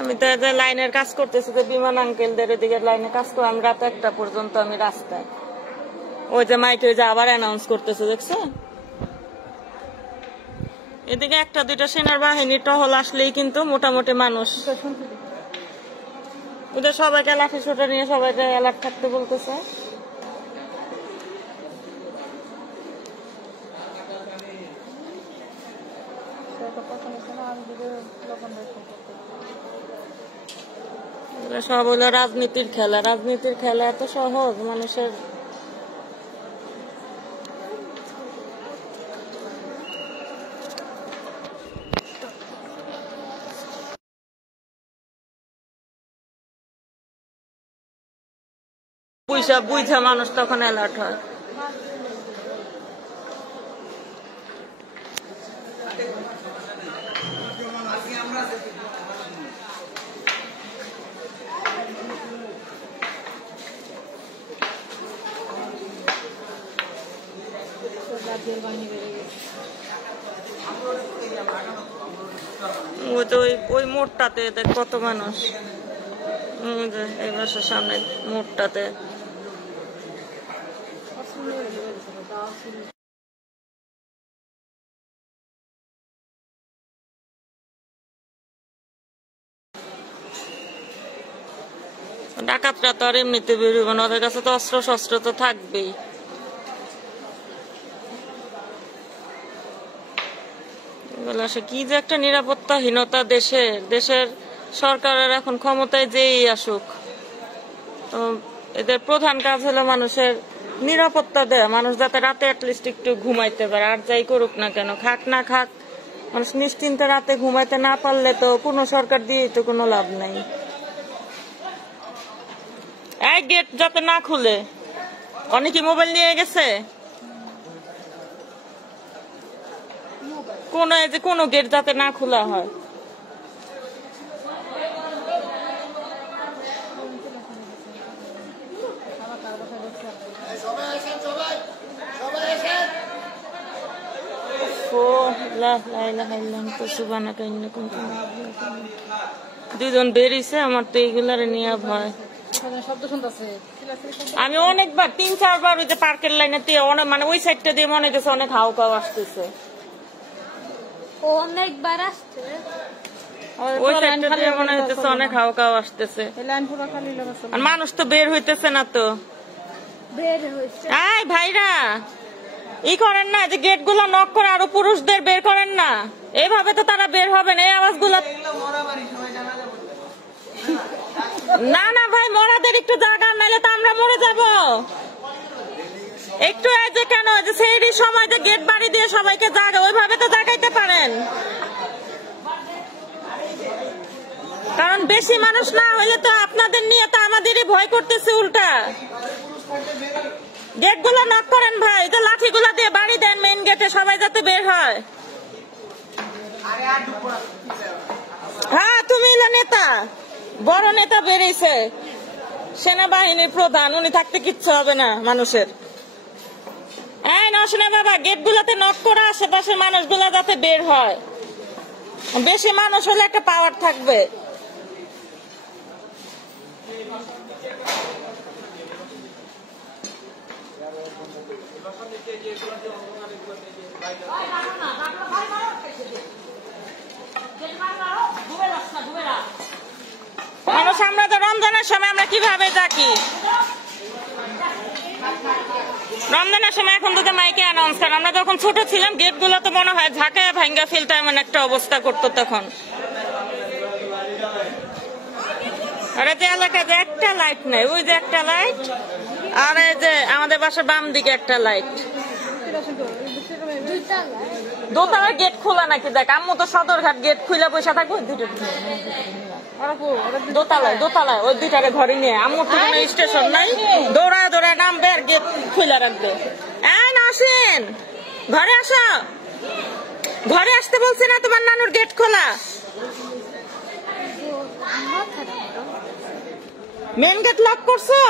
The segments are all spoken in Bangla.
আমি তো যে লাইনের কাজ করতেছি, যে বিমান আঙ্কেলদের এদিকে লাইনে কাজ করে আমি রাত 1টা পর্যন্ত আমি রাস্তায়। ওই যে মাইকে যে আবার অ্যানাউন্স করতেছে, দেখছো? এদিকে 1টা-2টা সেনার বাহিনীর টহল আসলেই কিন্তু মোটামুটি মানুষ, ওদের সবাইকে লাঠি সোটা নিয়ে সবাইকে অ্যালার্ট থাকতে বলতেছে। সব হইলো রাজনীতির খেলা। রাজনীতির খেলা এত সহজ মানুষের। বুঝা মানুষ তখন অ্যালার্ট হয়। ওই মোড়টাতে কত মানুষ, এই বাসার সামনে মোড়টাতে। ডাকাতরা তো আর এমনিতে বেরোবে না, ওদের কাছে তো অস্ত্র শস্ত্র তো থাকবেই। কি যে একটা নিরাপত্তাহীনতা দেশের সরকারের এখন ক্ষমতায় যেই আসুক, এদের প্রধান কাজ হলো মানুষের নিরাপত্তা দেয়া, মানুষ যাতে রাতে অ্যাটলিস্ট একটু ঘুমাইতে পারে। আর যাই করুক না কেন, খাক না খাক, মানুষ নিশ্চিন্তে রাতে ঘুমাইতে না পারলে তো কোনো সরকার দিয়ে তো কোনো লাভ নাই। এই গেট যাতে না খুলে, অনেকে মোবাইল নিয়ে গেছে, কোনো গেট যাতে না খোলা হয়। দুজন বেরিয়েছে, আমার তো এইগুলার নিয়ে ভয়। আমি অনেকবার 3-4 বার ওই যে পার্কের লাইনে মানে ওই সাইডটা দিয়ে মনে হচ্ছে অনেক হাউ কাউ আসতেছে, অনেকবার আসছে ওই সাইডটা দিয়ে মনে হইতেছে অনেক হাউ কাউ আসতেছে। আর মানুষ তো বের হইতেছে না তো। এই ভাইরা ই করেন না, যে গেট গুলো নক করে আরো পুরুষদের বের করেন না, এইভাবে তো তারা বের হবে না। এই আওয়াজগুলো না না ভাই, মরাদের একটু জায়গা, নাইলে তো আমরা মরে যাব। একটু এই যে কেন যে সেই সময় যে গেট বাড়ি দিয়ে সবাইকে জায়গা, ওইভাবে তো জাগাইতে পারেন, কারণ বেশি মানুষ না হইলে তো আপনাদের নিয়ে তো আমাদেরই ভয় করতেছে উল্টা। গেট গুলো নক করেন ভাই, যে লাঠি গুলা দিয়ে বাড়ি দেন মেইন গেটে, সবাই যাতে বের হয়। হ্যাঁ, তুমি নেতা, বড় নেতা বেরিয়েছে, সেনাবাহিনীর প্রধান, উনি থাকতে কিচ্ছু হবে না মানুষের। এই নশোনা বাবা, গেট গুলাতে নক করা, আশেপাশের মানুষগুলা যাতে বের হয়। বেশি মানুষ হলে একটা পাওয়ার থাকবে। মানুষ আমরা তো রমজানের সময় আমরা কিভাবে থাকি, রমজানের সময় এখন তো মাইকে অ্যানাউন্স করেন। আমরা যখন ছোট ছিলাম গেট গুলো তো মনে হয় ঝাঁকায় ভাঙ্গা ফেলতে এমন একটা অবস্থা করতো তখন। আর এই যে এলাকায় যে একটা লাইট নেই, ওই যে একটা লাইট, আর এই যে আমাদের বাসার বাম দিকে একটা লাইট। দোতলার গেট খোলা নাকি? দেখ, আম্মু তো সদরঘাট গেট খুলে বসে থাকবো, দোতলায় ওই দুইটারে ঘরে নিয়ে, আম্মুর তো কোনো স্টেশন নাই, দৌড়ায় নামবে আর গেট খুলে রাখবে। এই নাসিন, ঘরে আসো, ঘরে আসতে বলছে না তোমার নানুর গেট খোলা। মেন গেট লক করছো?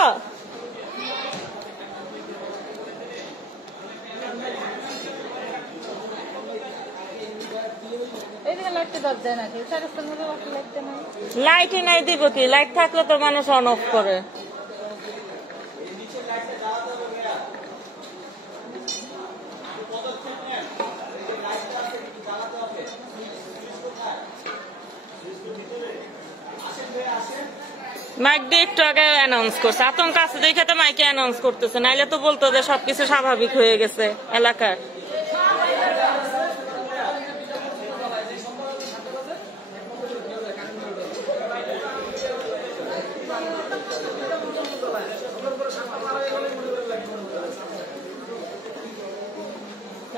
লাইটই নাই, দিব কি? লাইট থাকলে তো মানুষ অন অফ করে। মাইক দিয়ে একটু আগে অ্যানাউন্স করছে, আতঙ্ক আছে দেখে তো মাইকে অ্যানাউন্স করতেছে, নাইলে তো বলতো যে সবকিছু স্বাভাবিক হয়ে গেছে এলাকার।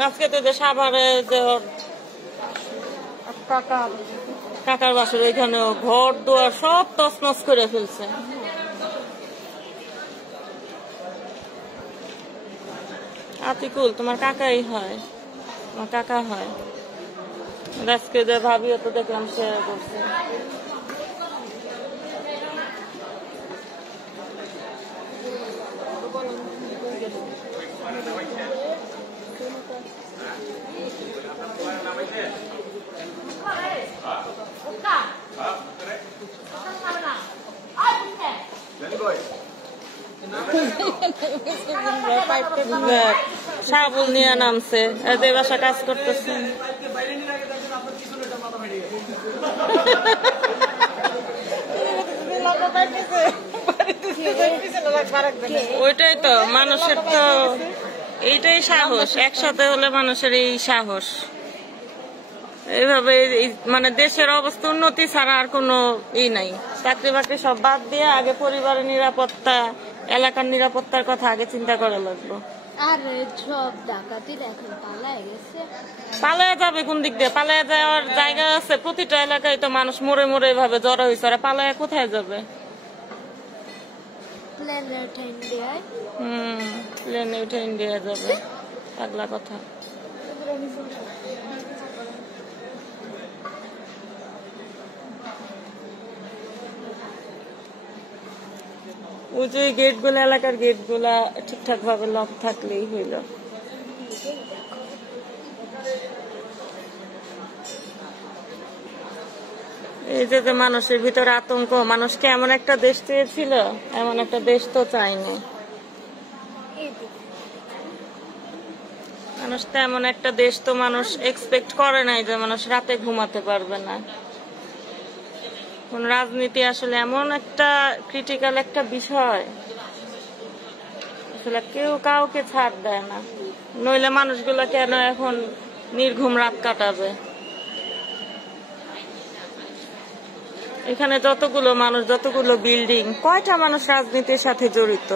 আজকে তো যে সাভারে যে কাকার বাসার ওইখানেও ঘর দুয়ার সব তছনছ করে ফেলছে। আতিকুল তোমার কাকাই হয়, তোমার কাকা হয়। আজকে যে ভাবিও তো দেখলাম শেয়ার করছে। সাবুল নিয়ে নামছে, এদের বাসা কাজ করতেছে। ওইটাই তো মানুষের, তো এইটাই সাহস, একসাথে হলে মানুষের এই সাহস। এইভাবে মানে দেশের অবস্থা উন্নতি ছাড়া আর কোনো নাই। চাকরি বাকরি সব বাদ দিয়ে আগে পরিবারের নিরাপত্তা, এলাকার নিরাপত্তার কথা আগে চিন্তা করা লাগবে। আর সব ডাকাতি দেখেন পালায় গেছে। পালায় যাবে কোন দিক দিয়ে? পালায় যাওয়ার জায়গা আছে প্রতিটা এলাকায়, তো মানুষ মরে মরে এভাবে জড়ো হয়েছে, আর পালায় কোথায় যাবে? প্লেনে উঠে ইন্ডিয়ায়। প্লেনে উঠে ইন্ডিয়া যাবে, পাগলা কথা। ওই যে গেট গুলা, এলাকার গেট গুলা ঠিকঠাক ভাবে লক থাকলেই হইল। এই যে মানুষের ভিতরে আতঙ্ক, মানুষকে এমন একটা দেশ চেয়েছিল, এমন একটা দেশ তো চাইনি। মানুষ তো এমন একটা দেশ তো মানুষ এক্সপেক্ট করে নাই যে মানুষ রাতে ঘুমাতে পারবে না। কোন রাজনীতি আসলে এমন একটা ক্রিটিক্যাল একটা বিষয়, আসলে কেউ কাউকে ছাড় দেয় না, নইলে মানুষগুলো কেন এখন নির্ঘুম রাত কাটাবে? এখানে যতগুলো মানুষ, যতগুলো বিল্ডিং, কয়টা মানুষ রাজনীতির সাথে জড়িত?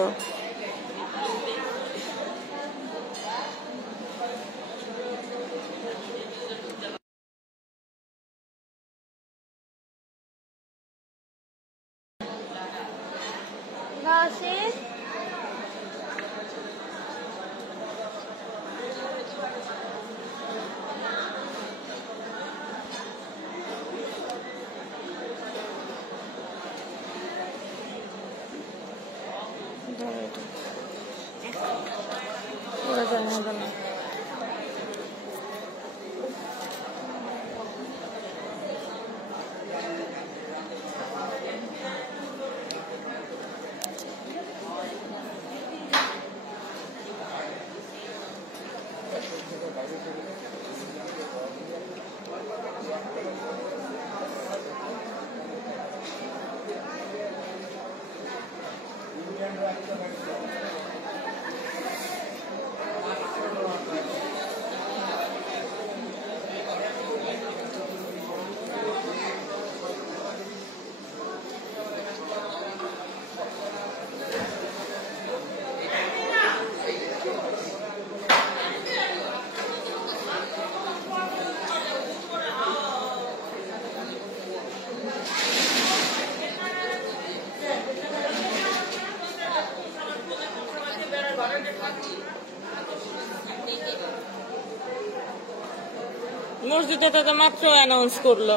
মসজিদে তো মাত্র অ্যানাউন্স করলো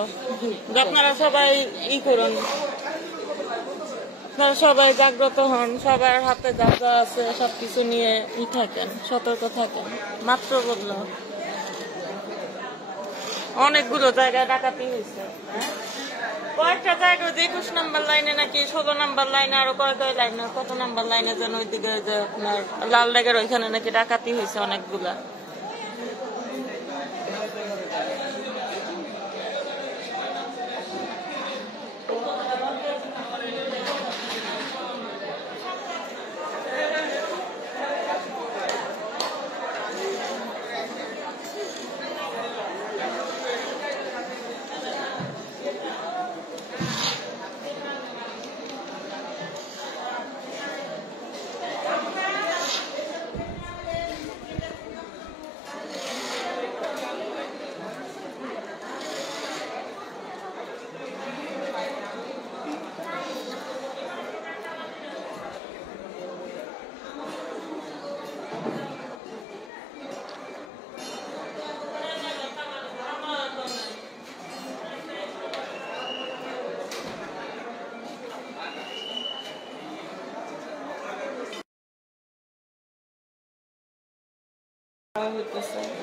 যে আপনারা সবাই করুন, আপনারা সবাই জাগ্রত হন, সবার হাতে যা যা আছে সবকিছু নিয়ে থাকেন, সতর্ক থাকেন, মাত্র বললো। অনেকগুলো জায়গায় ডাকাতি হয়েছে। কয়েকটা জায়গায় 21 নম্বর লাইনে নাকি 16 নম্বর লাইনে আরো কয়েক লাইনে কত নম্বর লাইনে যেন ওইদিকে যে আপনার লাল লেগের ওইখানে নাকি ডাকাতি হয়েছে অনেকগুলা।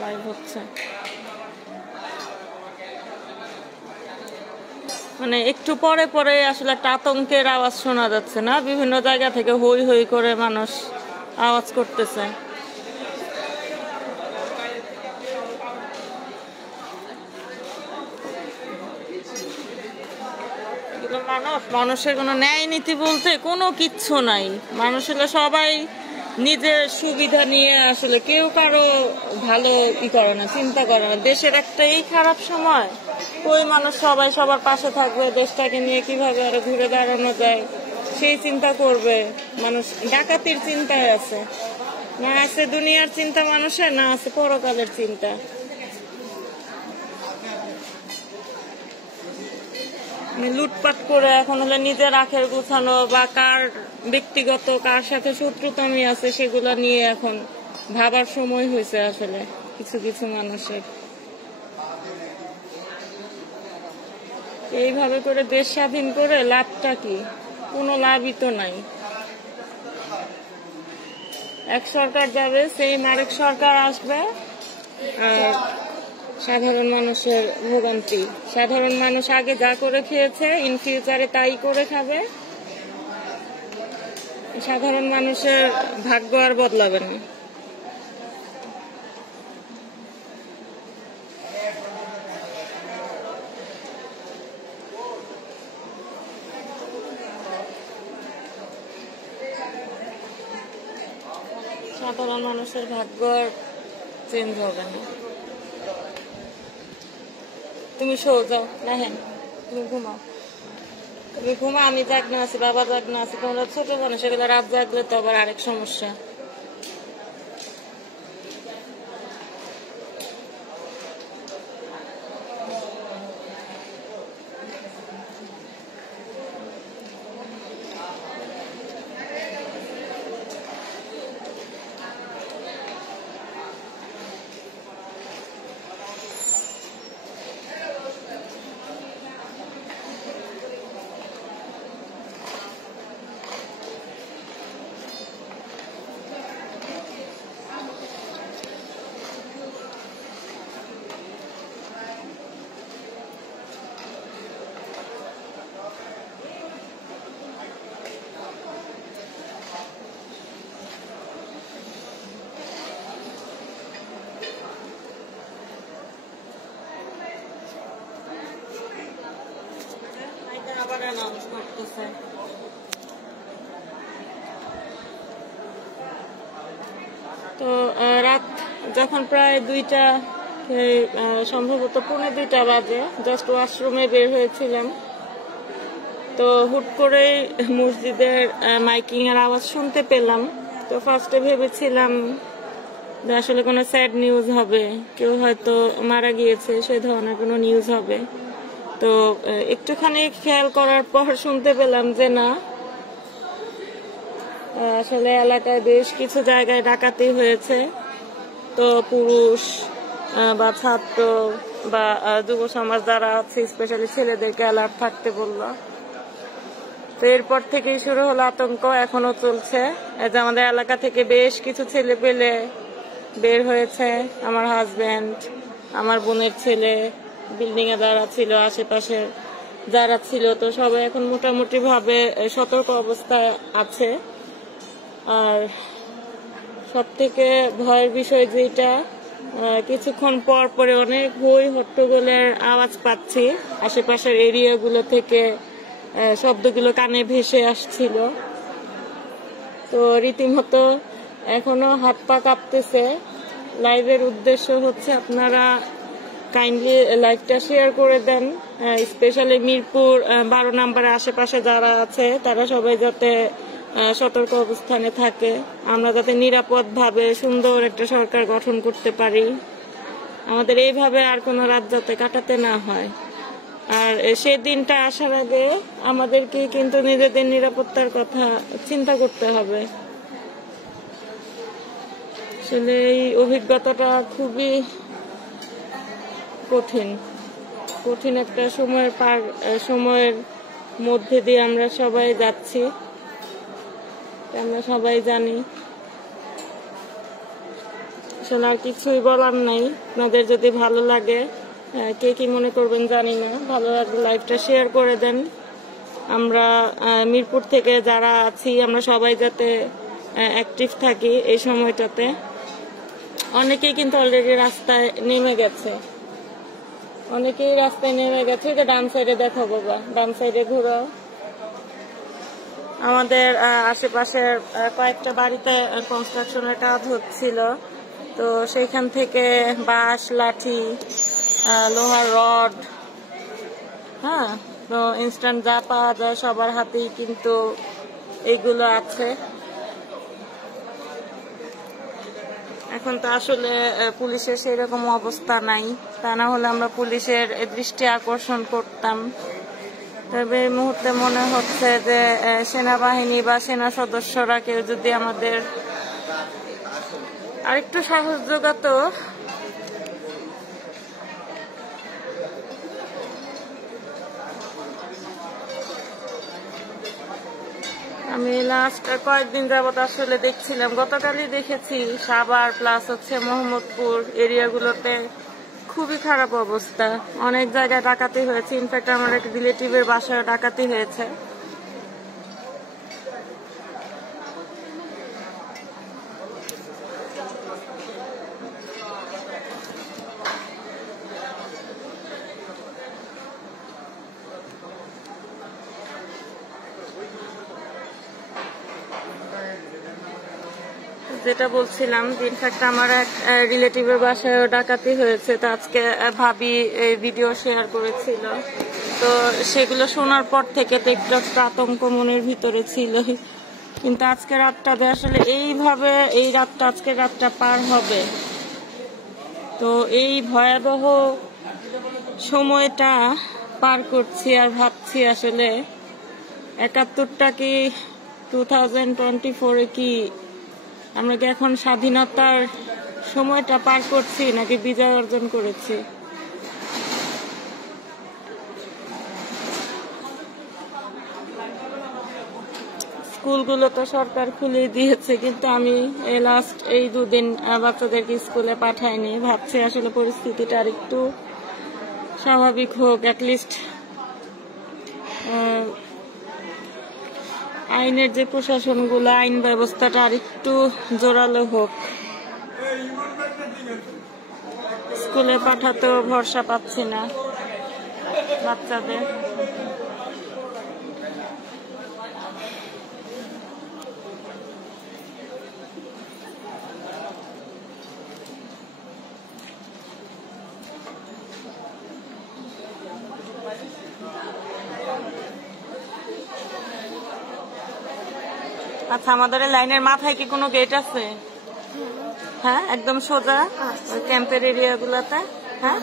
লাইভ হচ্ছে মানে একটু পরে পরে আসলে একটা আতঙ্কের আওয়াজ শোনা যাচ্ছে না, বিভিন্ন জায়গা থেকে হই হই করে মানুষ আওয়াজ করতেছে। মানুষের কোনো ন্যায় নীতি বলতে কোনো কিচ্ছু নাই। মানুষ হলে সবাই নিজের সুবিধা নিয়ে আসলে কেউ কারো ভালো করে না, চিন্তা করে না। দেশের একটা এই খারাপ সময় ওই মানুষ সবাই সবার পাশে থাকবে, দেশটাকে নিয়ে কিভাবে আরো ঘুরে দাঁড়ানো যায় সেই চিন্তা করবে। মানুষ ডাকাতির চিন্তায় আছে, না আছে দুনিয়ার চিন্তা মানুষের, না আছে পরকালের চিন্তা। লুটপাট করে এখন হলে নিজের আখের গুছানো বা কার ব্যক্তিগত কার সাথে শত্রুতামি আছে সেগুলো নিয়ে এখন ভাবার সময় হয়েছে আসলে কিছু কিছু মানুষের। এইভাবে করে দেশ স্বাধীন করে লাভটা কি? কোনো লাভই তো নাই। এক সরকার যাবে, সেই আরেক সরকার আসবে, আর সাধারণ মানুষের ভোগান্তি। সাধারণ মানুষ আগে যা করে খেয়েছে ইন ফিউচারে তাই করে খাবে। সাধারণ মানুষের ভাগ্য আর বদলাবে না। সাধারণ মানুষের ভাগ্য আর চেঞ্জ হবে না। তুমি শো যাও না, হ্যাঁ তুমি ঘুমাও, তুমি ঘুমা, আমি জাগনা আছি, বাবা জাগনা আছে। তোমরা ছোট মানুষ, এগুলো রাত জাগলে তো আবার আরেক সমস্যা। তো রাত যখন প্রায় 2টা সম্ভবত 1:45 বাজে, জাস্ট ওয়াশরুমে বের হয়েছিলাম, তো হুট করেই মসজিদের মাইকিং এর আওয়াজ শুনতে পেলাম। তো ফার্স্টে ভেবেছিলাম যে আসলে কোনো স্যাড নিউজ হবে, কেউ হয়তো মারা গিয়েছে, সে ধরনের কোনো নিউজ হবে। তো একটুখানি খেয়াল করার পর শুনতে পেলাম যে না, আসলে এলাকায় বেশ কিছু জায়গায় ডাকাতি হয়েছে। তো পুরুষ বা ছাত্র বা যুব সমাজ যারা আছে স্পেশালি ছেলেদেরকে অ্যালার্ট থাকতে বললো। তো এরপর থেকেই শুরু হলো আতঙ্ক, এখনো চলছে। যে আমাদের এলাকা থেকে বেশ কিছু ছেলে পেলে বের হয়েছে, আমার হাজবেন্ড, আমার বোনের ছেলে, বিল্ডিং এ যারা ছিল, আশেপাশে যারা ছিল, তো সবাই এখন মোটামুটি ভাবে সতর্ক অবস্থায় আছে। আর সব থেকে ভয়ের বিষয় যেটা, কিছুক্ষণ পর পরে অনেক হই হট্টগোলের আওয়াজ পাচ্ছি আশেপাশের এরিয়াগুলো থেকে, শব্দগুলো কানে ভেসে আসছিল। তো রীতিমতো এখনো হাত পা কাঁপতেছে। লাইভের উদ্দেশ্য হচ্ছে আপনারা কাইন্ডলি লাইভটা শেয়ার করে দেন, স্পেশালি মিরপুর 12 নম্বরের আশেপাশে যারা আছে তারা সবাই যাতে সতর্ক অবস্থানে থাকে, আমরা যাতে নিরাপদভাবে সুন্দর একটা সরকার গঠন করতে পারি, আমাদের এইভাবে আর কোনো রাত যাতে কাটাতে না হয়। আর সেই দিনটা আসার আগে আমাদেরকে কিন্তু নিজেদের নিরাপত্তার কথা চিন্তা করতে হবে। আসলে এই অভিজ্ঞতাটা খুবই কঠিন একটা সময়ের মধ্যে দিয়ে আমরা সবাই যাচ্ছি, আমরা সবাই জানি। আসলে আর কিছুই বলার নাই। আপনাদের যদি ভালো লাগে, কে কি মনে করবেন জানি না, ভালো লাগলে লাইভটা শেয়ার করে দেন। আমরা মিরপুর থেকে যারা আছি আমরা সবাই যাতে অ্যাক্টিভ থাকি এই সময়টাতে। অনেকেই কিন্তু অলরেডি রাস্তায় নেমে গেছে, যে ডান সাইডে দেখো বাবা, ডান সাইডে ঘুরো। আমাদের আশেপাশের কয়েকটা বাড়িতে কনস্ট্রাকশনের কাজ হচ্ছিল, তো সেইখান থেকে বাঁশ, লাঠি, লোহার রড, হ্যাঁ, তো ইনস্ট্যান্ট যা পাওয়া যায় সবার হাতেই কিন্তু এইগুলো আছে। এখন তো আসলে পুলিশের সেরকম অবস্থা নাই, তা না হলে আমরা পুলিশের দৃষ্টি আকর্ষণ করতাম। তবে এই মুহূর্তে মনে হচ্ছে যে সেনাবাহিনী বা সেনা সদস্যরা কেউ যদি আমাদের আরেকটু সাহস যোগাতো। আমি লাস্ট কয়েকদিন যাবত আসলে দেখছিলাম, গতকালই দেখেছি সাভার প্লাস হচ্ছে মোহাম্মদপুর এরিয়াগুলোতে খুবই খারাপ অবস্থা, অনেক জায়গায় ডাকাতি হয়েছে। ইনফ্যাক্ট আমার এক রিলেটিভের বাসায় ডাকাতি হয়েছে। যেটা বলছিলাম, ইনফ্যাক্ট আমার এক রিলেটিভের বাসায় ডাকাতি হয়েছে, তো আজকে ভাবি ভিডিও শেয়ার করেছিল। তো সেগুলো শোনার পর থেকে তো একটু আতঙ্ক মনের ভিতরে ছিল, কিন্তু আজকে রাতটা আসলে এইভাবে আজকের রাতটা পার হবে, তো এই ভয়াবহ সময়টা পার করছি আর ভাবছি আসলে 71টা কি 2024 কি আমরা কি এখন স্বাধীনতার সময়টা পার করছি নাকি বিজয় অর্জন করেছি? স্কুলগুলো তো সরকার খুলে দিয়েছে, কিন্তু আমি এই 2 দিন বাচ্চাদেরকে স্কুলে পাঠাইনি। ভাবছি আসলে পরিস্থিতিটা আর একটু স্বাভাবিক হোক, অ্যাটলিস্ট আইনের যে প্রশাসনগুলো, আইন ব্যবস্থাটা আর একটু জোরালো হোক। স্কুলে পাঠাতেও ভরসা পাচ্ছি না বাচ্চাদের। আচ্ছা, আমাদের লাইনের মাথায় কি কোনো গেট আছে? হ্যাঁ, একদম সোজা ওই ক্যাম্পের এরিয়া গুলাতে। হ্যাঁ,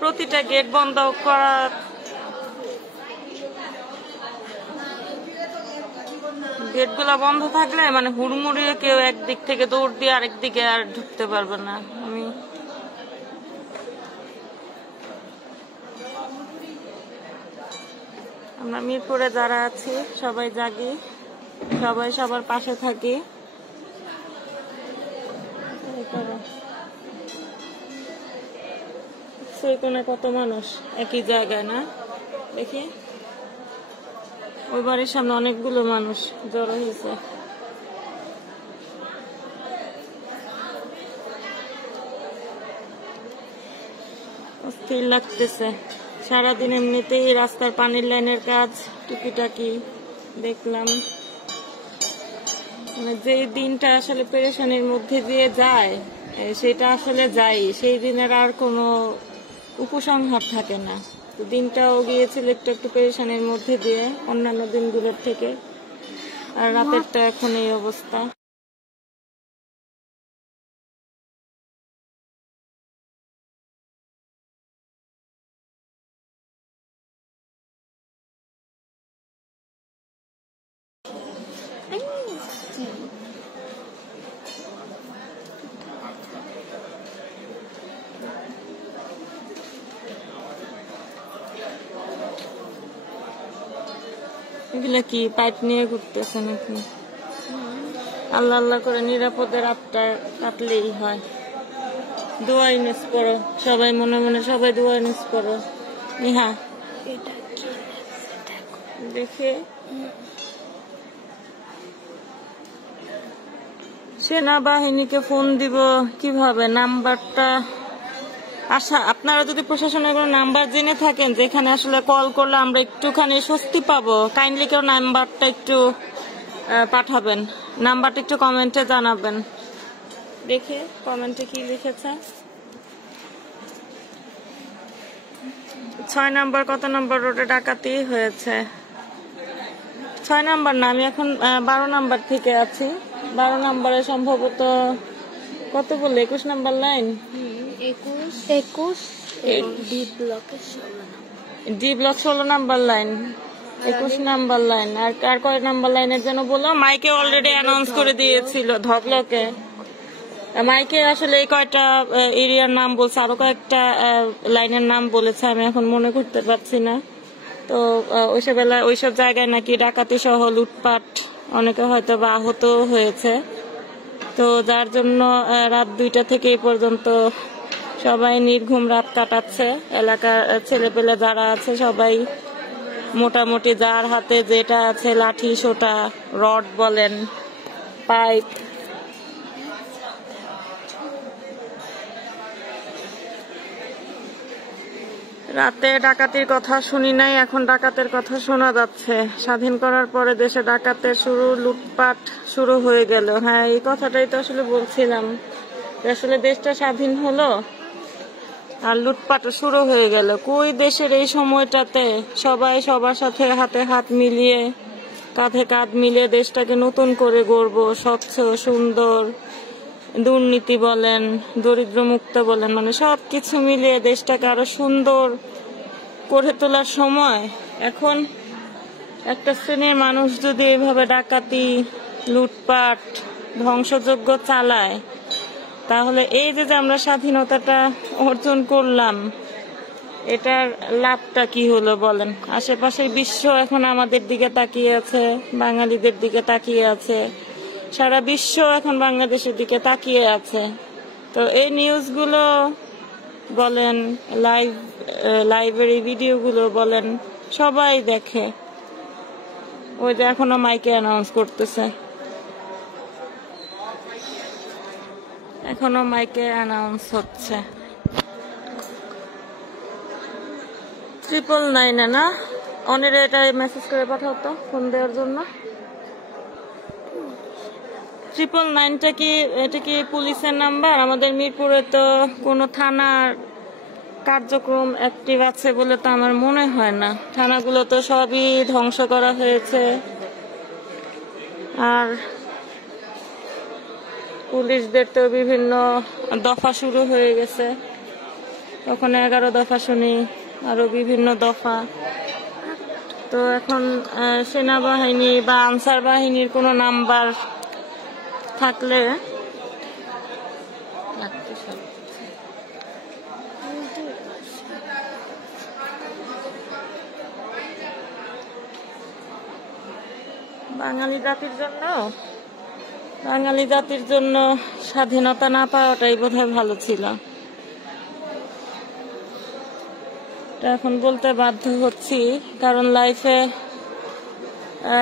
প্রতিটা গেট বন্ধ করা, গেট গুলা বন্ধ থাকলে মানে হুড়মুড়িয়ে কেউ একদিক থেকে দৌড় দিয়ে আরেক দিকে আর ঢুকতে পারবে না। আমরা মিরপুরে যারা আছি সবাই জাগি, সবাই সবার পাশে থাকি। দেখছো ওই কোণে কত মানুষ একই জায়গায় না? দেখি ওই বাড়ির সামনে অনেকগুলো মানুষ জড়ো হয়েছে। অস্থির লাগতেছে। সারাদিন এমনিতেই রাস্তার পানির লাইনের কাজ টুকিটাকি দেখলাম, মানে যে দিনটা আসলে পেরেশানির মধ্যে দিয়ে যায় সেটা আসলে যাই, সেই দিনের আর কোনো উপসংহার থাকে না। তো দিনটাও গিয়েছিল একটু একটু পেরেশানির মধ্যে দিয়ে অন্যান্য দিনগুলোর থেকে, আর রাতেরটা এখন এই অবস্থা। এগুলা কি পাইপ নিয়ে ঘুরতেছে নাকি? আল্লাহ আল্লাহ করে নিরাপদে রাতটা কাটলেই হয়। দোয়া ইউনিস করো সবাই, মনে মনে সবাই দোয়া ইউনিস করো। নিহা দেখে সেনাবাহিনীকে ফোন দিব কিভাবে? নাম্বারটা আচ্ছা, আপনারা যদি প্রশাসনের কোনো নাম্বার জেনে থাকেন যেখানে আসলে কল করলে আমরা একটুখানি স্বস্তি পাবো, কাইন্ডলি কেউ নাম্বারটা একটু পাঠাবেন, নাম্বারটা একটু কমেন্টে জানাবেন। দেখে কমেন্টে কি লিখেছে। 6 নম্বর কত নম্বর রোডে ডাকাতি হয়েছে? 6 নম্বর না, আমি এখন 12 নম্বর থেকে আছি। 12 নম্বরে সম্ভবত কত বলে 21 নম্বর লাইন, 21 ডি ব্লক 16 নম্বর লাইন, 21 নম্বর লাইন। আর কার কয় নাম্বার লাইনের জন্য বললো? মাইকে অলরেডি অ্যানাউন্স করে দিয়েছিল ধবলকে। মাইকে আসলে এই কয়টা এরিয়ার নাম বলছে, আরো কয়েকটা লাইনের নাম বলেছে, আমি এখন মনে করতে পারছি না। তো ওইসব জায়গায় নাকি ডাকাতি সহ লুটপাট, অনেকে হয়তো বা আহত হয়েছে। তো যার জন্য রাত 2টা থেকে এই পর্যন্ত সবাই নির্ঘুম রাত কাটাচ্ছে। এলাকার ছেলেপেলে যারা আছে সবাই মোটামুটি যার হাতে যেটা আছে, লাঠি সোটা রড বলেন, পাইপ, রাতে ডাকাতির কথা শুনি নাই, এখন ডাকাতের কথা শোনা যাচ্ছে। স্বাধীন করার পরে দেশে ডাকাতের শুরু, লুটপাট শুরু হয়ে গেল। হ্যাঁ, এই কথাটাই তো আসলে বলছিলাম, আসলে দেশটা স্বাধীন হলো আর লুটপাট শুরু হয়ে গেল। কই দেশের এই সময়টাতে সবাই সবার সাথে হাতে হাত মিলিয়ে, কাঁধে কাঁধ মিলিয়ে দেশটাকে নতুন করে গড়বো, স্বচ্ছ সুন্দর, দুর্নীতি বলেন, দরিদ্র মুক্ত বলেন, মানে সবকিছু মিলিয়ে দেশটাকে আরো সুন্দর করে তোলার সময়। এখন একটা শ্রেণীর মানুষ যদি এইভাবে ডাকাতি, লুটপাট, ধ্বংসযজ্ঞ চালায়, তাহলে এই যে আমরা স্বাধীনতাটা অর্জন করলাম, এটার লাভটা কি হলো বলেন? আশেপাশের বিশ্ব এখন আমাদের দিকে তাকিয়ে আছে, বাঙালিদের দিকে তাকিয়ে আছে, সারা বিশ্ব এখন বাংলাদেশের দিকে তাকিয়ে আছে। তো এই নিউজগুলো বলেন, লাইভের ভিডিওগুলো বলেন, সবাই দেখে। ওই যে এখনো মাইকে অ্যানাউন্স করতেছে, এখনো মাইকে অ্যানাউন্স হচ্ছে। 999 না, অনেরে এটা মেসেজ করে পাঠাও তো ফোন দেওয়ার জন্য। 999টা কি, এটা কি পুলিশের নাম্বার? আমাদের মিরপুরে তো কোনো থানার কার্যক্রম অ্যাক্টিভ আছে বলে তো আমার মনে হয় না। থানাগুলো তো সবই ধ্বংস করা হয়েছে, আর পুলিশদের তো বিভিন্ন দফা শুরু হয়ে গেছে। তখন 11 দফা শুনি, আরো বিভিন্ন দফা। তো এখন সেনাবাহিনী বা আনসার বাহিনীর কোনো নাম্বার থাকলে বাঙালি জাতির জন্য স্বাধীনতা না পাওয়াটাই বোধহয় ভালো ছিল। এখন বলতে বাধ্য হচ্ছি, কারণ লাইফে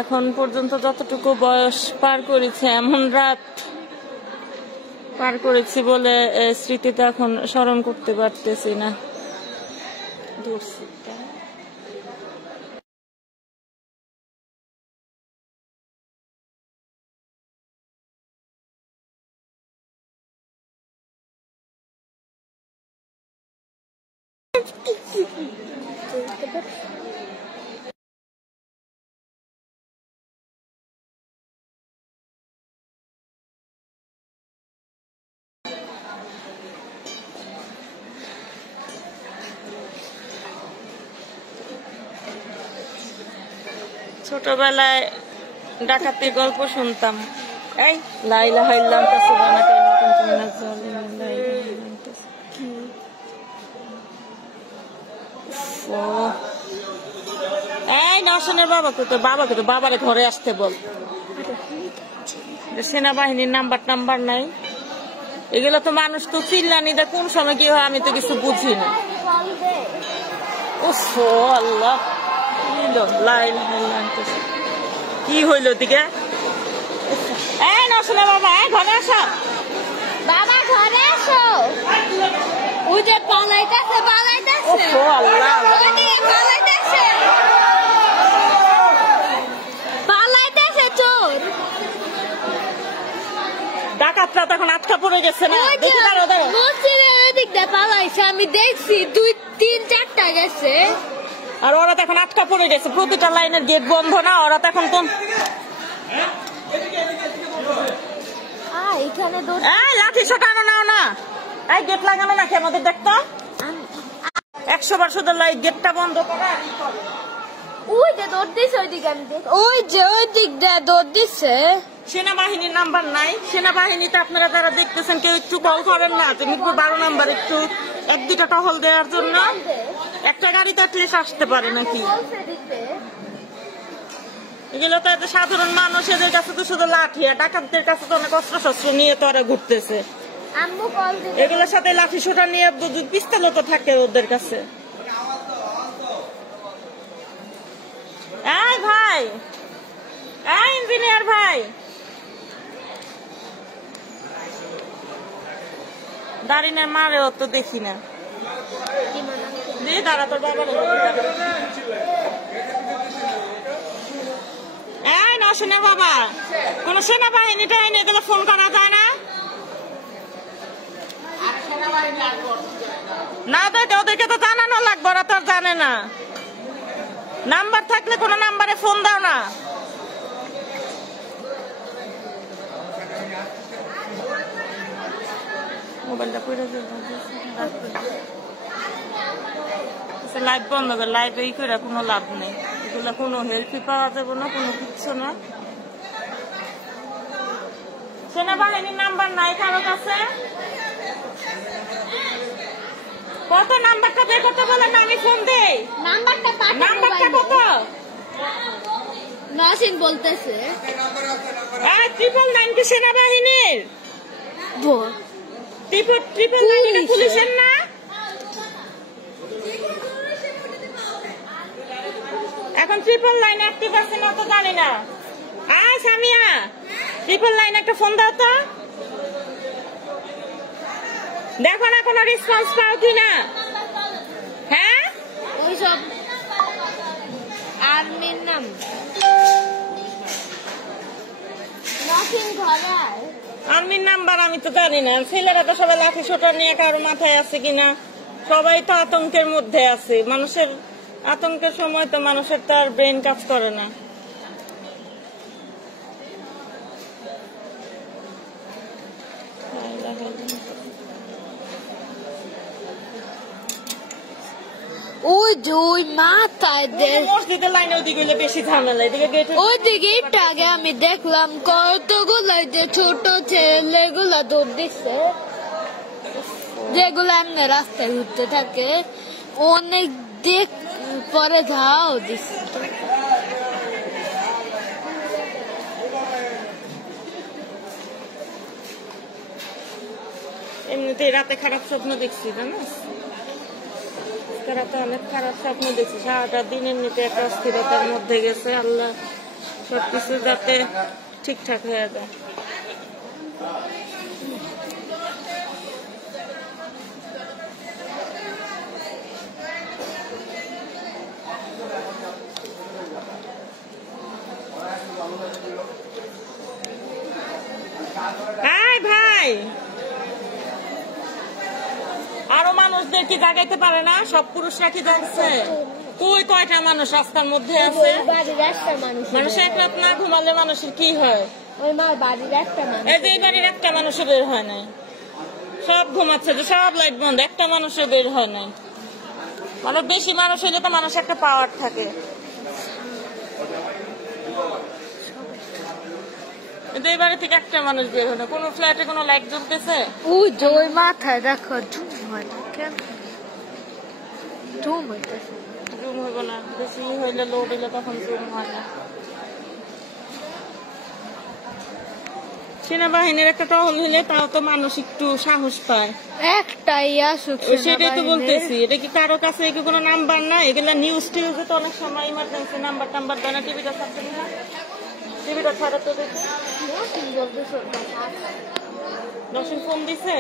এখন পর্যন্ত যতটুকু বয়স পার করেছি, এমন রাত পার করেছি বলে স্মৃতিতে এখন স্মরণ করতে পারতেছি না। ছোটবেলায় ডাকাতির গল্প শুনতাম। এই লা ইলাহা ইল্লা আনতা সুবহানাকা ইন্নী কুনতু মিনাজ জালিমিন। লা ইলাহা ইল্লা আনতা। এই নওশনের বাবাকে তো বাবারে ঘরে আসতে বল। সেনাবাহিনীর নাম্বার নাই, এগুলো তো মানুষ তো চিল্লানি দেয়, কোন সময় কি হয় আমি তো কিছু বুঝি না। ও আল্লাহ, কি হইল দিকে? এই নওশনের বাবা, ঘরে আসো। বাবা ঘরে আসো। ওই যে পালাইতেছে। ও আল্লাহ, পালাইতেছে চোর। ডাকাতরা তখন আটকা পড়ে গেছে না? মসজিদের ওই দিক দিয়ে পালাইছে, আমি দেখছি 2-3-4টা গেছে। আর ওরা তো এখন আটকা পড়ে গেছে, প্রতিটা লাইনের গেট বন্ধ না, ওরা তো এখন তো এখানে লাঠি ছোটানো নাও না। এই গেট লাগানো নাকি আমাদের দেখতো 100 বার শুধু গেটটা বন্ধ করা। ওই যে দৌড় দিচ্ছে ওইদিকে, আমি দেখ ওই দিক দিয়ে দৌড় দিচ্ছে। সেনাবাহিনীর নাম্বার নাই। সেনাবাহিনীতে আপনারা যারা দেখতেছেন কেউ একটু কল করেন না, তুমি 12 নাম্বার একটু 1-2টা টহল দেওয়ার জন্য। একটা গাড়িতে অ্যাটলিস্ট আসতে পারে নাকি? এগুলো তো এত সাধারণ মানুষ, এদের কাছে তো শুধু লাঠি, আর ডাকাতদের কাছে তো অনেক অস্ত্র শস্ত্র নিয়ে তো ওরা ঘুরতেছে। এগুলোর সাথে লাঠি সোটা নিয়ে পিস্তলও তো থাকে ওদের কাছে। এই ভাই, এই ইঞ্জিনিয়ার ভাই, দাঁড়িয়ে মারেও তো দেখি না। দাঁড়া তোর বাবা। এই নওশনের বাবা, কোন সেনাবাহিনী টাইনি এগুলো ফোন করা যায় না? না দেখ, ওদেরকে তো জানানো লাগবে, ওরা তো আর জানে না। নাম্বার থাকলে কোন নাম্বারে ফোন দাও না। মোবাইলটা পড়ে লাইভ বন্ধ করে, লাইভ এই করে কোনো লাভ নেই, এগুলো কোনো হেল্পই পাওয়া যাবে না, কোনো কিচ্ছু না। সেনাবাহিনীর নাম্বার নাই কারো কাছে? কত নাম্বারটা বের করতে বলেন না, আমি ফোন দেই। নাম্বারটা কত? নসিন বলতেছে 999 কি সেনাবাহিনীর? 999 পুলিশের না? এখন 999 অ্যাক্টিভ আছে না তো জানি না। সামিয়া, 999 একটা ফোন দাও তো, দেখো না কোনো রেসপন্স পাও কিনা। হ্যাঁ, ওইসব আর্মির নাম। আর্মির নাম্বার আমি তো জানি না। ছেলেরা তো সবাই লাঠি সোটা নিয়ে কারো মাথায় আছে কিনা, সবাই তো আতঙ্কের মধ্যে আছে। মানুষের আতঙ্কের সময় তো মানুষের তো আর ব্রেন কাজ করে না। ওই যে ওই মাথায় মসজিদের লাইনে ওইদিকে বেশি ঝামেলা, ওইদিকে একটু আগে আমি দেখলাম কতগুলো যে ছোট ছেলেগুলা দৌড় দিচ্ছে, যেগুলো এমনি রাস্তায় ঘুরতে থাকে, অনেক দেখ পরে ধাও দিচ্ছে। এমনিতে রাতে খারাপ স্বপ্ন দেখছি জানো। তো অনেক খারাপ স্বপ্ন দেখছি, সারাটা দিন এমনিতে একটা অস্থিরতার মধ্যে গেছে। আল্লাহ সবকিছু যাতে ঠিকঠাক হয়ে যায়। ভাই আরো মানুষদের কি জাগাইতে পারে না? সব পুরুষরা কি জাগছে? তুই কয়টা মানুষ রাস্তার মধ্যে আছে? মানুষ এক রাত না ঘুমালে মানুষের কি হয়? এই যে এই বাড়ির একটা মানুষও বের হয় নাই, সব ঘুমাচ্ছে, যে সব লাইট বন্ধ, একটা মানুষও বের হয় নাই। মানে বেশি মানুষ হইলে তো মানুষ একটা পাওয়ার থাকে। এই বাড়ি থেকে একটা মানুষ বের হয় না। কোন ফ্ল্যাটে কোনো লাইট জ্বলতেছে? ওই মাথায় দেখো ঝুম হয় না কেন? ঝুম হইতেছে, জুম হইব না, বেশি হইলে লোড হইলে তখন জুম হয় না। সেনাবাহিনীর একটা টহল হইলে তাও তো মানুষ একটু সাহস পায়। একটাই আসুক, সেটাই তো বলতেছি। এটা কি কারো কাছে কি কোনো নাম্বার না? এগুলা নিউজ টিউজে তো অনেক সময় ইমার্জেন্সি নাম্বার টাম্বার দেয় না। টিভিটা ছাড়তে না, টিভিটা ছাড়া তো দেখে নসীন ফোন দিছে।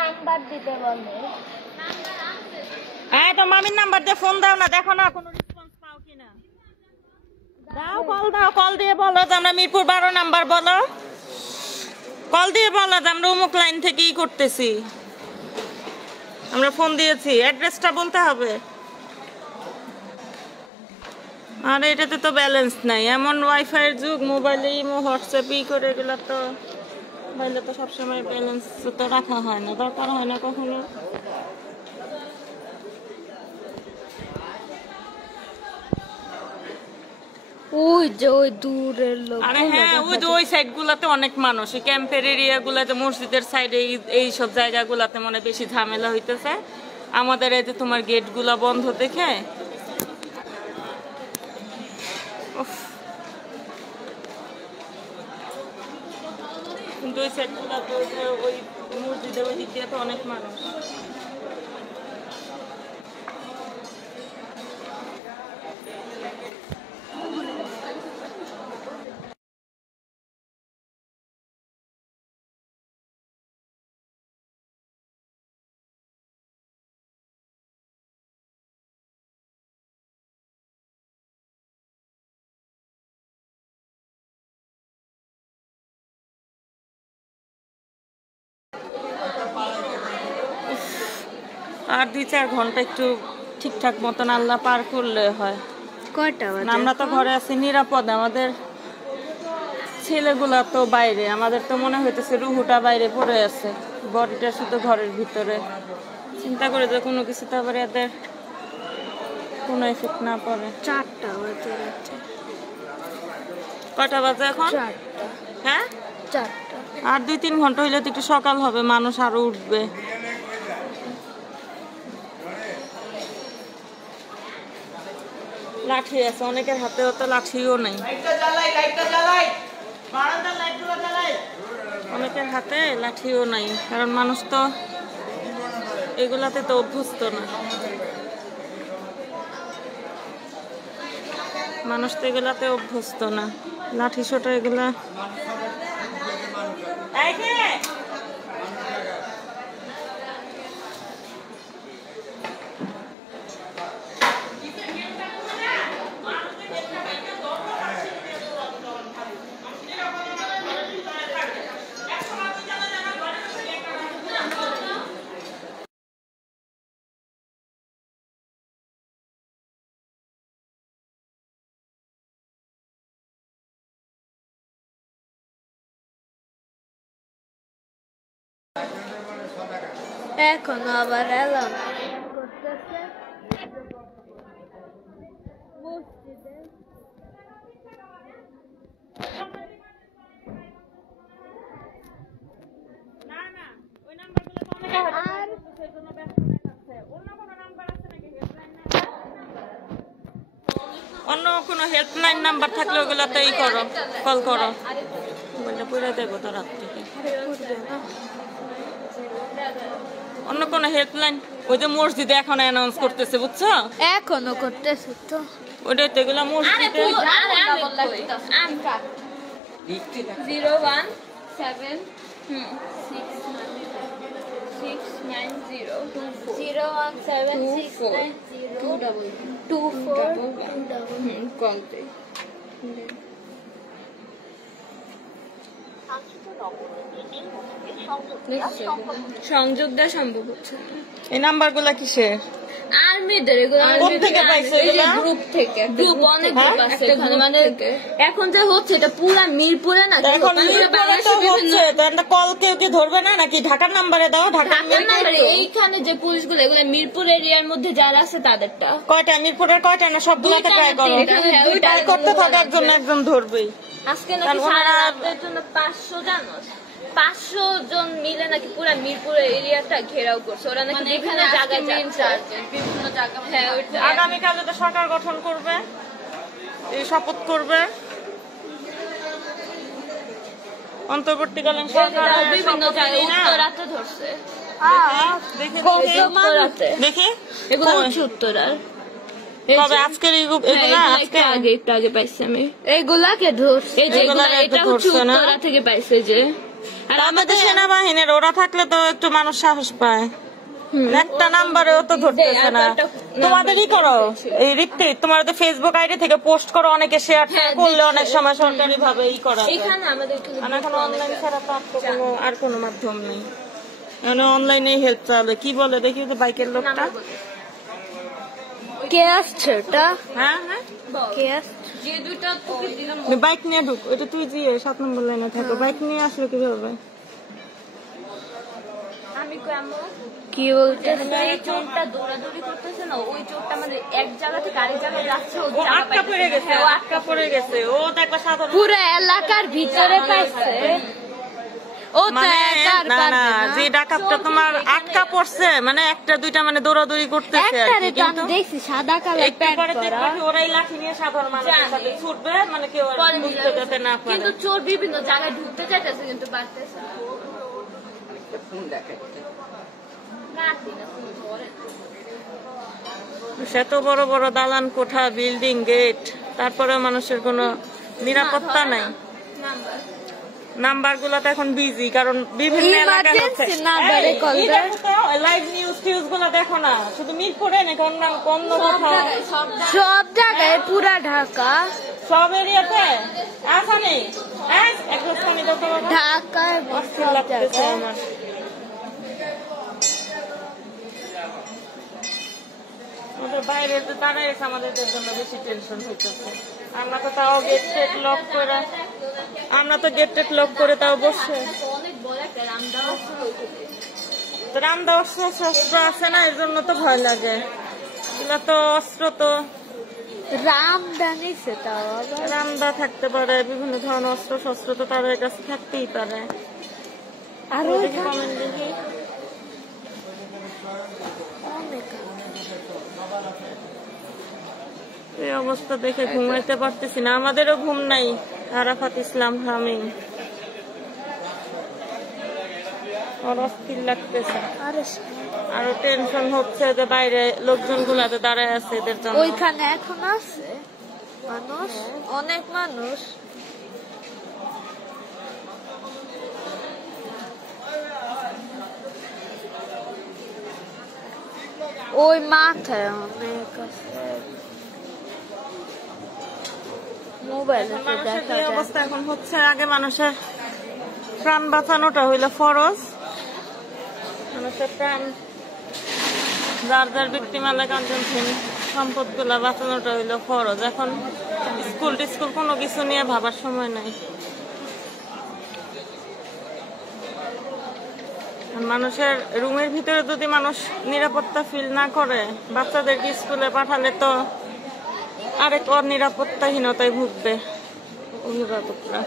নাম্বার দিতে বলে। হ্যাঁ, তো মামির নাম্বার দিয়ে ফোন দাও না, দেখো না কোনো রেসপন্স পাও কিনা। দাও, কল দাও, কল দিয়ে বলো যে আমরা মিরপুর 12 নাম্বার, বলো কল দিয়ে বলো যে আমরা অমুক লাইন থেকে ই করতেছি, আমরা ফোন দিয়েছি। অ্যাড্রেসটা বলতে হবে। আর এটাতে তো ব্যালেন্স নাই, এমন ওয়াইফাইয়ের যুগ, মোবাইলে ইমো হোয়াটসঅ্যাপ ই করে, এগুলো তো মোবাইলে তো সবসময় ব্যালেন্স তো রাখা হয় না, দরকার হয় না কখনো। ওই যে ওই দূরের লোক। আরে হ্যাঁ, ওই যে ওই সাইড গুলাতে অনেক মানুষ, ক্যাম্পের এরিয়া গুলাতে, মসজিদের সাইডে, এই সব জায়গা গুলাতে মানে বেশি ঝামেলা হইতেছে। আমাদের এই যে তোমার গেট গুলা বন্ধ দেখে কিন্তু ওই সাইড গুলাতে ওই মসজিদের ওই দিক দিয়ে তো অনেক মানুষ। আর 2-4 ঘন্টা একটু ঠিকঠাক মতন আল্লাহ পার করলে হয়। কয়টা বাজে? আমরা তো ঘরে আছি নিরাপদ, আমাদের ছেলেগুলা তো বাইরে। আমাদের তো মনে হইতেছে রুহুটা বাইরে পড়ে আছে, বডিটা শুধু ঘরের ভিতরে। চিন্তা করে যে কোনো কিছুতে আবার এদের কোনো এফেক্ট না পড়ে। 4টা বাজে। কয়টা বাজে এখন? 4টা। হ্যাঁ, 4টা। আর 2-3 ঘন্টা হইলে তো একটু সকাল হবে, মানুষ আরো উঠবে। লাঠি আছে অনেকের হাতে, তো লাঠিও নাই। অনেকের হাতে লাঠিও নাই, কারণ মানুষ তো এগুলাতে তো অভ্যস্ত না। মানুষ তো এগুলাতে অভ্যস্ত না, লাঠি সোটা এগুলা। এখন আবার এলাম করতেছে মসজিদে। অন্য কোনো হেল্পলাইন নাম্বার থাকলে ওগুলোতেই করো, কল করো। মোবাইলটা পুরো দেবো তো রাত থেকে। অন্য কোনো হেল্পলাইন, ওই যে মসজিদে এখন অ্যানাউন্স করতেছে, বুঝছো? এখনো করতেছে তো। ওইটাই তো, এগুলো মসজিদে। 01769024242 সংযোগ দেওয়া সম্ভব হচ্ছে। এই নাম্বারগুলো কিসের? আর্মিদের এগুলো কোত্থেকে পাইছো এগুলা? গ্রুপ থেকে, গ্রুপ অনেক গ্রুপ আছে এখানে। মানে এখন যে হচ্ছে এটা পুরা মিরপুরে না, এখন মিরপুরে তো হচ্ছে, তো একটা কল কেউ কি ধরবে না নাকি? ঢাকার নাম্বারে দাও, ঢাকার নাম্বারে। এইখানে যে পুলিশগুলো এগুলো মিরপুর এরিয়ার মধ্যে যারা আছে তাদেরটা। কয়টা মিরপুরের কয়টা না সবগুলোতে ট্রাই করো। ট্রাই করতে থাকো, একজন একজন ধরবেই। আজকে নাকি সারা রাতের জন্য 500 জানো 500 জন মিলে নাকি পুরা মিরপুর এরিয়াটা ঘেরাও করছে। ওরা নাকি বিভিন্ন জায়গায় যাচ্ছে, বিভিন্ন জায়গা। হ্যাঁ, আগামীকাল তো সরকার গঠন করবে, এই শপথ করবে অন্তর্বর্তীকালীন সরকার। বিভিন্ন জায়গায় উত্তরাতে ধরছে। দেখি এগুলো হচ্ছে উত্তরার। তবে আজকের একটু আগে পাইছি আমি এইগুলাকে ধরছে। এটা হচ্ছে উত্তরা থেকে পাইছে যে। আর আমাদের সেনাবাহিনীর ওরা থাকলে তো একটু মানুষ সাহস পায়। একটা নাম্বারেও তো ধরতেছে না। তোমাদেরই করো এই রিক্রিট, তোমার তো ফেসবুক আইডি থেকে পোস্ট করো, অনেকে শেয়ার করলে অনেক সময় সরকারি ভাবে ই করা। এখন অনলাইন ছাড়া তো আর কোনো মাধ্যম নেই। এখন অনলাইনে হেল্প চাবে। কি বলে দেখি যে বাইকের লোকটা কে আসছে? ওটা হ্যাঁ হ্যাঁ কে আসছে? বাইক নিয়ে ঢুক। ওটা তুই যে 7 নম্বর লাইনে থাকো, বাইক নিয়ে আসলে কিভাবে? কি বলতেছে? এই চোরটা দৌড়াদৌড়ি করতেছে না, ওই চোরটা মানে এক জায়গা থেকে আরেক জায়গায় যাচ্ছে। ও আটকা পড়ে গেছে, ও আটকা পড়ে গেছে। ও তো একবার সাধারণ পুরো এলাকার ভিতরে পাইছে। ও তো একার না না, পারবে যে ডাকাতটা তোমার আটকা পড়ছে মানে একটা দুইটা মানে দৌড়াদৌড়ি করতেছে আর কি। কিন্তু দেখছি সাদা কালার একটু প্যান্ট পরে পরা। দেখবে কি ওরাই লাঠি নিয়ে সাধারণ মানুষের সাথে ছুটবে, মানে কেউ আর বুঝতে যেতে না পারে। কিন্তু চোর বিভিন্ন জায়গায় ঢুকতে চাইতেছে কিন্তু পারতেছে না। এত বড় বড় দালান কোঠা, বিল্ডিং, গেট, তারপরে মানুষের কোনো নিরাপত্তা নাই। নাম্বার গুলো তো এখন বিজি, কারণ বিভিন্ন এলাকায় হচ্ছে। লাইভ নিউজ টিউজ গুলো দেখো না, শুধু মিরপুরে নাকি অন্য কোথাও? সব জায়গায় পুরা ঢাকা, সব এরিয়াতে আসা নেই। ঢাকায় অস্থির লাগতেছে আমার। আমাদের বাইরে তো তারাই এসে আমাদের জন্য বেশি টেনশন হইতেছে। আমরা তো তাও গেট টেট লক করে, তাও বসে রামদা অস্ত্র আছে না, এর জন্য তো ভয় লাগে। এগুলা তো অস্ত্র তো রামদা থাকতে পারে, বিভিন্ন ধরনের অস্ত্র শস্ত্র তো তাদের কাছে থাকতেই পারে। আরো দেখি এই অবস্থা দেখে ঘুমাইতে পারতেছি না। আমাদেরও ঘুম নাই। আরাফাত ইসলাম হামিম, অস্থির লাগতেছে। আরো টেনশন হচ্ছে যে বাইরে লোকজন গুলাতে দাঁড়ায় আছে এদের জন্য। ওইখানে এখন আছে মানুষ, অনেক মানুষ। ওই মাথায় অনেক আছে। মোবাইলে মানুষের যে অবস্থা এখন হচ্ছে, আগে মানুষের প্রাণ বাঁচানোটা হইলো ফরজ। মানুষের প্রাণ, যার যার ব্যক্তি মালিকানাধীন সম্পদ গুলা বাঁচানোটা হইলো ফরজ। এখন স্কুল টিস্কুল কোনো কিছু নিয়ে ভাবার সময় নাই। মানুষের রুমের ভিতরে যদি মানুষ নিরাপত্তা ফিল না করে, বাচ্চাদেরকে স্কুলে পাঠালে তো আরেক অনিরাপত্তাহীনতায় ভুগবে অভিভাবকরা।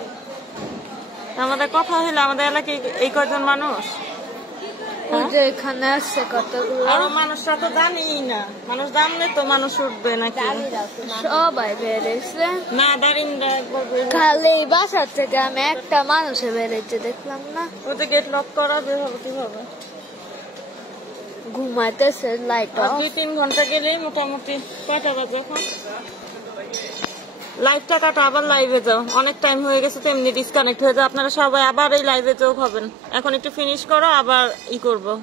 আমাদের কথা হইলো আমাদের এলাকায় এই কয়জন মানুষ, ওই যে এখানে আছে কতগুলো আর মানুষরা তো জানেই না, মানুষ জানলে তো মানুষ উঠবে নাকি। সবাই বেড়েছে না দাঁড়িয়ে একবার খালি এই বাসার থেকে আমি একটা মানুষে বেড়েছে দেখলাম না ওতে গেট লক করা, বের হবে কিভাবে? ঘুমাইতেছে লাইট আর 2-3 ঘন্টা গেলেই মোটামুটি কয়টা বাজে এখন? লাইভটা কাটা, আবার লাইভে যাও, অনেক টাইম হয়ে গেছে তো এমনি ডিসকানেক্ট হয়ে যাও। আপনারা সবাই আবার এই লাইভে যোগ হবেন। এখন একটু ফিনিশ করো, আবার ই করবো।